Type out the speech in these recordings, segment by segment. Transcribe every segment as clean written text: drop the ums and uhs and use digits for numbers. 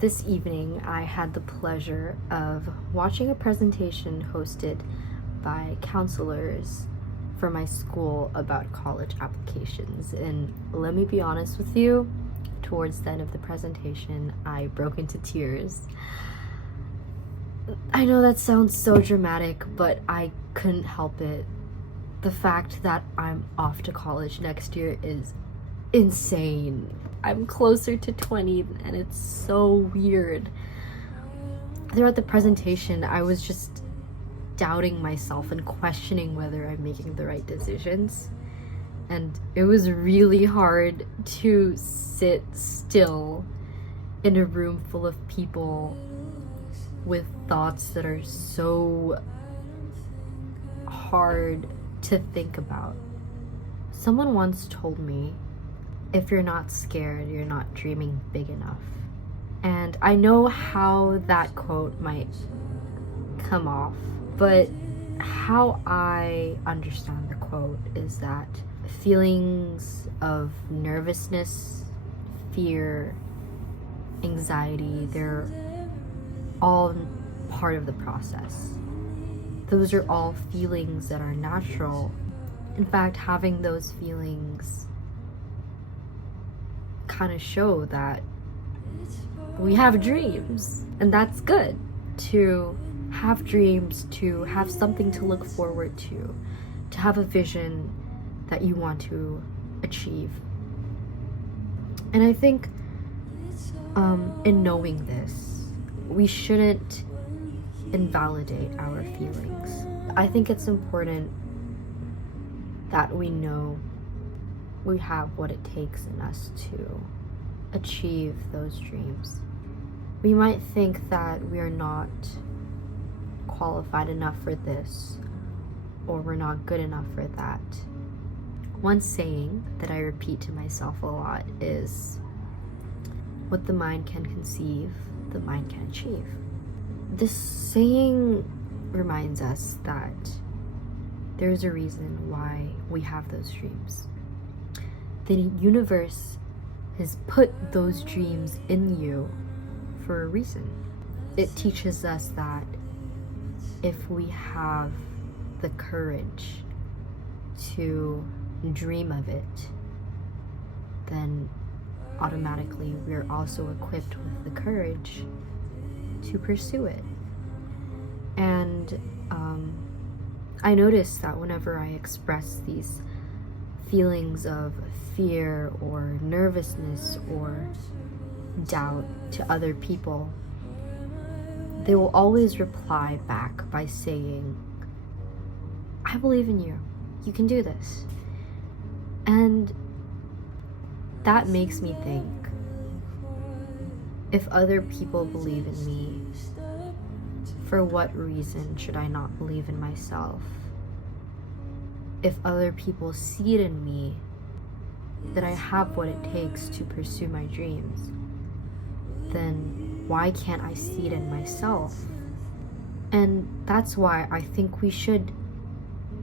This evening, I had the pleasure of watching a presentation hosted by counselors for my school about college applications. And let me be honest with you, towards the end of the presentation, I broke into tears. I know that sounds so dramatic, but I couldn't help it. The fact that I'm off to college next year is insane. I'm closer to 20 and it's so weird. Throughout the presentation, I was just doubting myself and questioning whether I'm making the right decisions. And it was really hard to sit still in a room full of people with thoughts that are so hard to think about. Someone once told me, if you're not scared, you're not dreaming big enough. And I know how that quote might come off, but how I understand the quote is that feelings of nervousness, fear, anxiety, they're all part of the process. Those are all feelings that are natural. In fact, having those feelings kind of show that we have dreams, and that's good. To have dreams, to have something to look forward to have a vision that you want to achieve. And I think in knowing this, we shouldn't invalidate our feelings. I think it's important that we know we have what it takes in us to achieve those dreams. We might think that we are not qualified enough for this, or we're not good enough for that. One saying that I repeat to myself a lot is, what the mind can conceive, the mind can achieve. This saying reminds us that there's a reason why we have those dreams. The universe has put those dreams in you for a reason. It teaches us that if we have the courage to dream of it, then automatically we're also equipped with the courage to pursue it. And I noticed that whenever I express these feelings of fear or nervousness or doubt to other people, they will always reply back by saying, I believe in you. You can do this. And that makes me think, if other people believe in me, for what reason should I not believe in myself? If other people see it in me that I have what it takes to pursue my dreams, then why can't I see it in myself? And that's why I think we should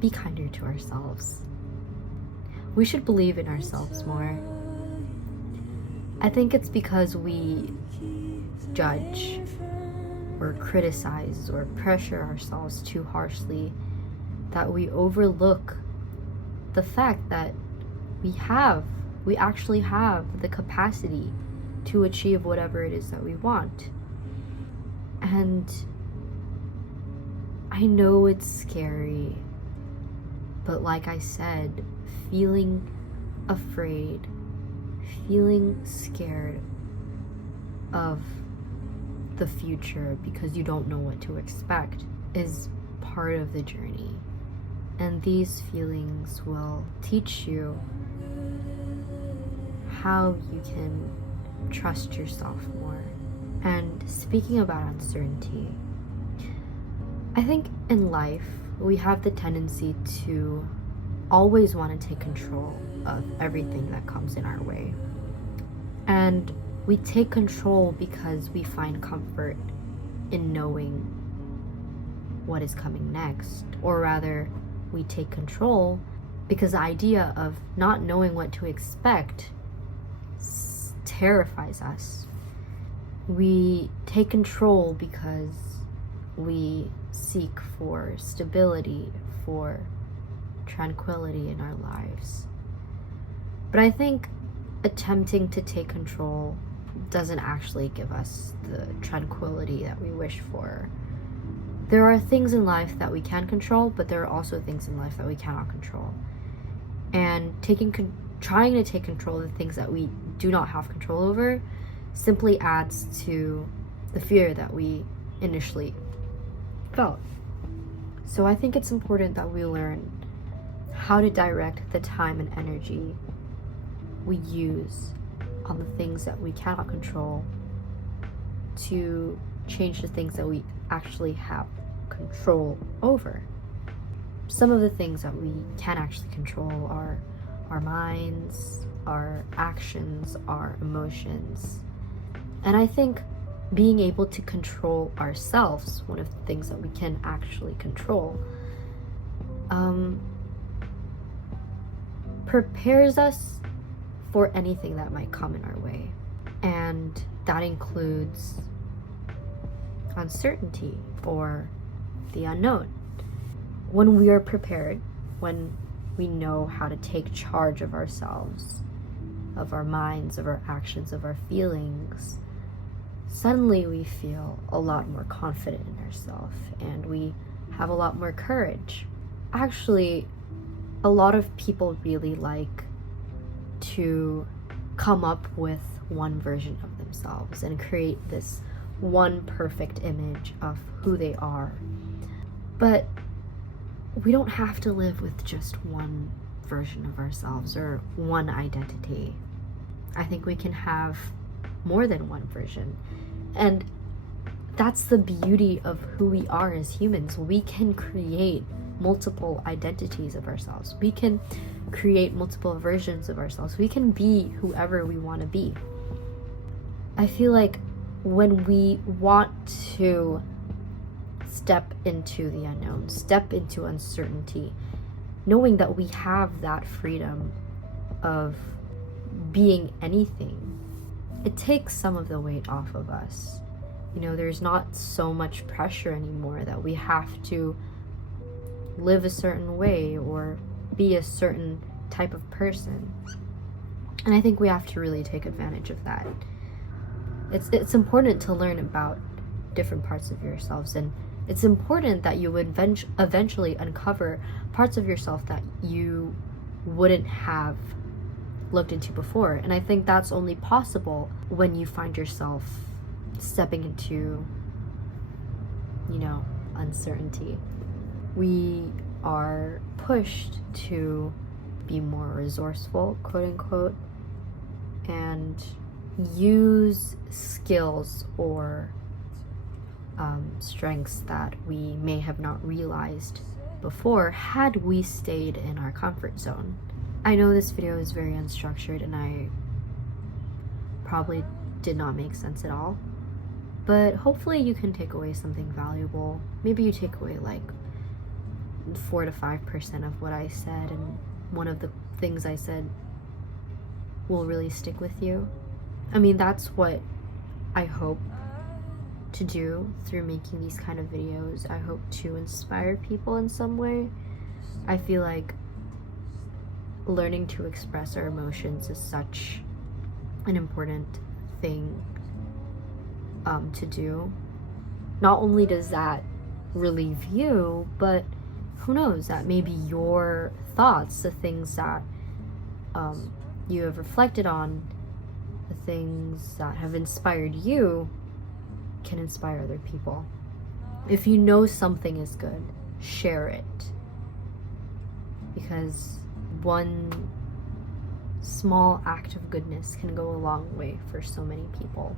be kinder to ourselves. We should believe in ourselves more. I think it's because we judge or criticize or pressure ourselves too harshly that we overlook the fact that we actually have the capacity to achieve whatever it is that we want. And I know it's scary, but like I said, feeling afraid, feeling scared of the future because you don't know what to expect is part of the journey. And these feelings will teach you how you can trust yourself more. And speaking about uncertainty, I think in life we have the tendency to always want to take control of everything that comes in our way. And we take control because we find comfort in knowing what is coming next. Or rather, we take control because the idea of not knowing what to expect terrifies us. We take control because we seek for stability, for tranquility in our lives. But I think attempting to take control doesn't actually give us the tranquility that we wish for. There are things in life that we can control, but there are also things in life that we cannot control. And trying to take control of the things that we do not have control over simply adds to the fear that we initially felt. So I think it's important that we learn how to direct the time and energy we use on the things that we cannot control to change the things that we actually have control over. Some of the things that we can actually control are our minds, our actions, our emotions. And I think being able to control ourselves, one of the things that we can actually control, prepares us for anything that might come in our way. And that includes uncertainty or the unknown. When we are prepared, when we know how to take charge of ourselves, of our minds, of our actions, of our feelings, suddenly we feel a lot more confident in ourselves and we have a lot more courage. Actually, a lot of people really like to come up with one version of themselves and create this one perfect image of who they are. But we don't have to live with just one version of ourselves or one identity. I think we can have more than one version. And that's the beauty of who we are as humans. We can create multiple identities of ourselves. We can create multiple versions of ourselves. We can be whoever we want to be. I feel like when we want to step into the unknown, step into uncertainty, knowing that we have that freedom of being anything, it takes some of the weight off of us. You know, there's not so much pressure anymore that we have to live a certain way or be a certain type of person. And I think we have to really take advantage of that. It's important to learn about different parts of yourselves, and it's important that you would eventually uncover parts of yourself that you wouldn't have looked into before. And I think that's only possible when you find yourself stepping into, uncertainty. We are pushed to be more resourceful, quote unquote, and use skills or strengths that we may have not realized before had we stayed in our comfort zone. I know this video is very unstructured and I probably did not make sense at all, but hopefully you can take away something valuable. Maybe you take away like 4 to 5% of what I said, and one of the things I said will really stick with you. I mean, that's what I hope to do through making these kind of videos. I hope to inspire people in some way. I feel like learning to express our emotions is such an important thing to do. Not only does that relieve you, but who knows, that maybe your thoughts, the things that you have reflected on, the things that have inspired you, can inspire other people. If you know something is good, share it, because one small act of goodness can go a long way for so many people.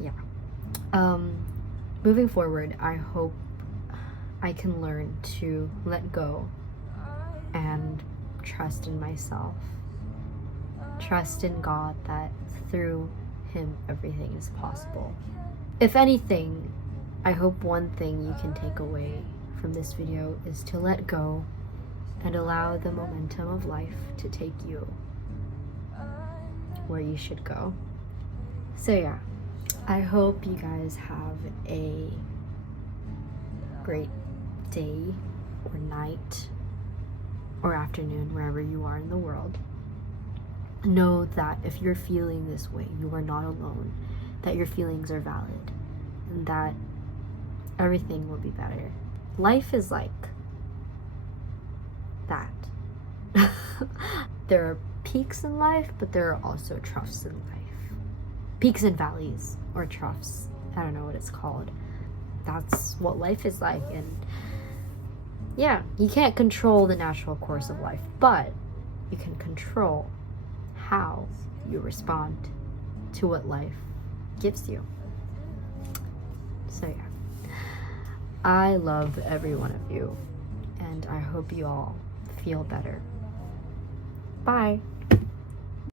Yeah. Moving forward, I hope I can learn to let go and trust in myself. Trust in God that through Him everything is possible. If anything, I hope one thing you can take away from this video is to let go and allow the momentum of life to take you where you should go. So yeah, I hope you guys have a great day or night or afternoon wherever you are in the world. Know that if you're feeling this way, you are not alone, that your feelings are valid, and that everything will be better. Life is like that. There are peaks in life, but there are also troughs in life. Peaks and valleys, or troughs. I don't know what it's called. That's what life is like. And yeah, you can't control the natural course of life, but you can control how you respond to what life gives you. So yeah, I love every one of you, and I hope you all feel better. Bye.